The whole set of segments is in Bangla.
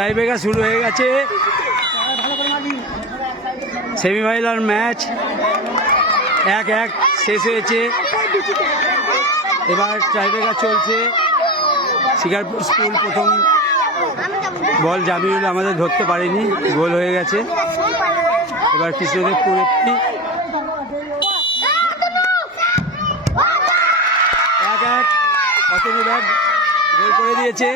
টাইব্রেকার শুরু হয়ে গেছে। সেমিফাইনাল ম্যাচ 1-1 শেষ হয়েছে। এবার টাইব্রেকার চলছে। শিকারপুর স্কুল প্রথম বল জামিউল আমাদের ধরতে পারেনি, গোল হয়ে গেছে। এবার কৃষ্ণদেবপুর একটি 1-1 অতনু ব্যাগ গোল করে দিয়েছে।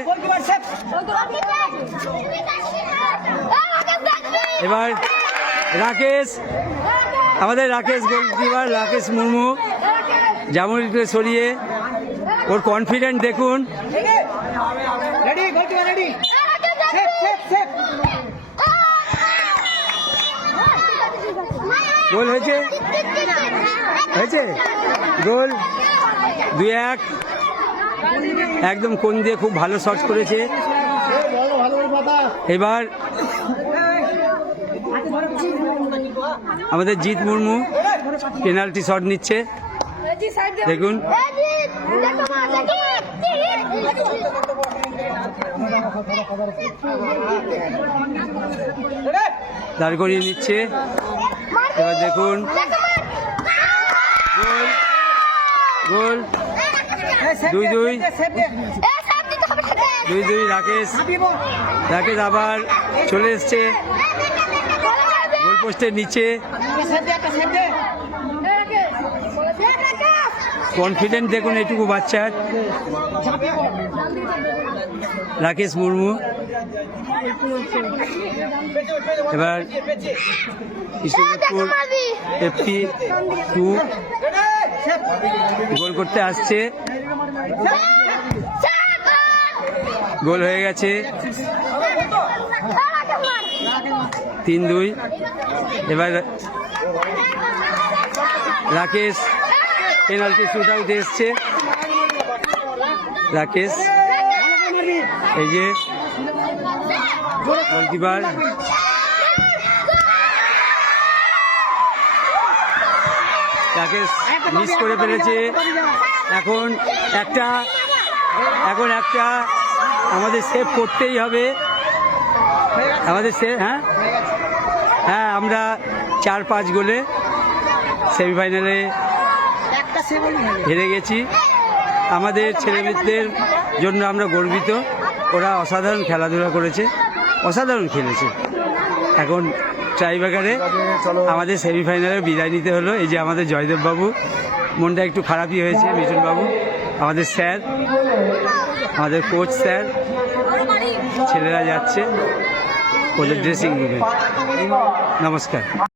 এবার রাকেশ, আমাদের রাকেশ গোলকিপার রাকেশ মুর্মু জামুরিকে সরিয়ে ওর কনফিডেন্ট দেখুন। গোল হয়েছে গোল 2-1। একদম কোণ দিয়ে খুব ভালো শট করেছে। এবার আমাদের জিৎ মুর্মু পেনাল্টি শট নিচ্ছে, দেখুন। দাঁড় করিয়ে নিচ্ছে। এবার দেখুন গোল গোল 2-2 রাকেশ আবার চলে এসছে গোল পোস্টের নিচে। কনফিডেন্ট দেখুন এটুকু বাচ্চার, রাকেশ মুর্মু। এবার কৃষ্ণদেবপুর FP2 গোল করতে আসছে, গোল হয়ে গেছে 3-2। এবার রাকেশ পেনাল্টি শুট আউটে এসছে। রাকেশ এই যে গোলকিপার, রাকেশ মিস করে ফেলেছে। এখন একটা আমাদের সেভ করতেই হবে, আমাদের সেভ। হ্যাঁ আমরা 4-5 গোলে সেমিফাইনালে হেরে গেছি। আমাদের ছেলেমেয়েদের জন্য আমরা গর্বিত, ওরা অসাধারণ খেলাধুলা করেছে, অসাধারণ খেলেছে। এখন টাইব্রেকারে আমাদের সেমিফাইনালে বিদায় নিতে হলো। এই যে আমাদের জয়দেব বাবু, মনটা একটু খারাপই হয়েছে। মিঠুন বাবু, আমাদের স্যার, আমাদের কোচ স্যার, ছেলেরা যাচ্ছে ওদের ড্রেসিং রুমে। নমস্কার।